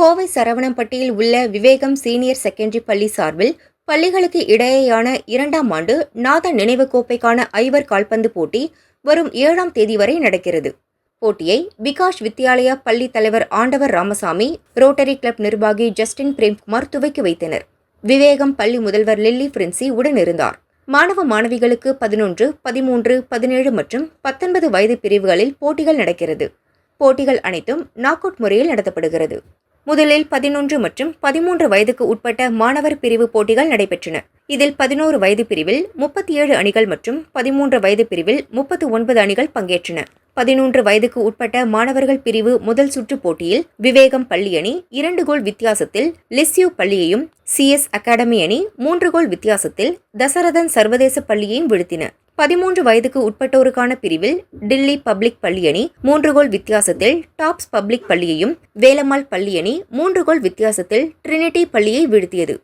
கோவை சரவணம்பட்டியில் உள்ள விவேகம் senior secondary பள்ளி சார்பில் பள்ளிகளுக்கு இடையேயான 2ஆம் ஆண்டு நாதன் நினைவு கோப்பைக்கான ஐவர் கால்பந்து போட்டி வரும் 7ஆம் தேதி வரை நடக்கிறது. போட்டியை விகாஷ் வித்யாலயா பள்ளி தலைவர் ஆண்டவர் ராமசாமி, ரோட்டரி கிளப் நிர்வாகி ஜஸ்டின் பிரேம்குமார் துவக்கி வைத்தனர். விவேகம் பள்ளி முதல்வர் லில்லி பிரின்சி உடனிருந்தார். மாணவ மாணவிகளுக்கு 11, 13, 17 மற்றும் 19 வயது பிரிவுகளில் போட்டிகள் நடக்கிறது. போட்டிகள் அனைத்தும் நாக் அவுட் முறையில் நடத்தப்படுகிறது. முதலில் 11 மற்றும் 13 வயதுக்கு உட்பட்ட மாணவர் பிரிவு போட்டிகள் நடைபெற்றன. இதில் 11 வயது பிரிவில் 37 அணிகள் மற்றும் 13 வயது பிரிவில் 39 அணிகள் பங்கேற்றன. 11 வயதுக்கு உட்பட்ட மாணவர்கள் பிரிவு முதல் சுற்று போட்டியில் விவேகம் பள்ளி அணி 2 கோல் வித்தியாசத்தில் லிஸ்யூ பள்ளியையும், CS அகாடமி அணி 3 கோல் வித்தியாசத்தில் தசரதன் சர்வதேச பள்ளியையும் வீழ்த்தின. 13 வயதுக்கு உட்பட்டோருக்கான பிரிவில் டில்லி பப்ளிக் பள்ளி அணி 3 கோல் வித்தியாசத்தில் டாப்ஸ் பப்ளிக் பள்ளியையும், வேலம்மாள் பள்ளி அணி 3 கோல் வித்தியாசத்தில் ட்ரினிட்டி பள்ளியை வீழ்த்தியது.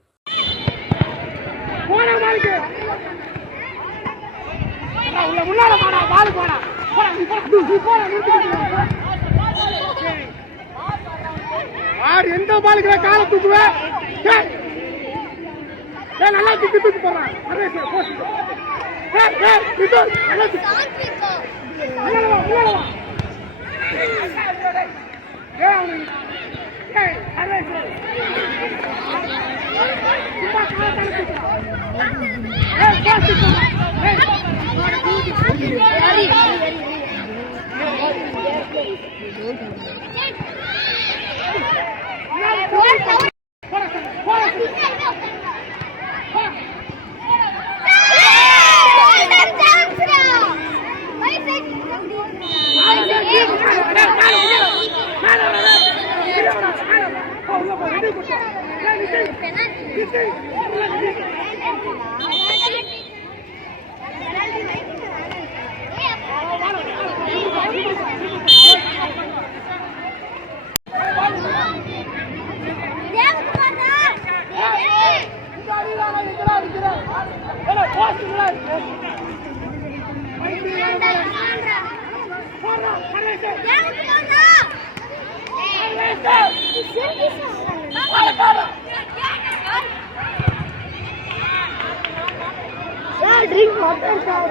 Drink water, sir.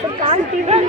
So can't even.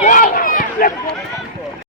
What?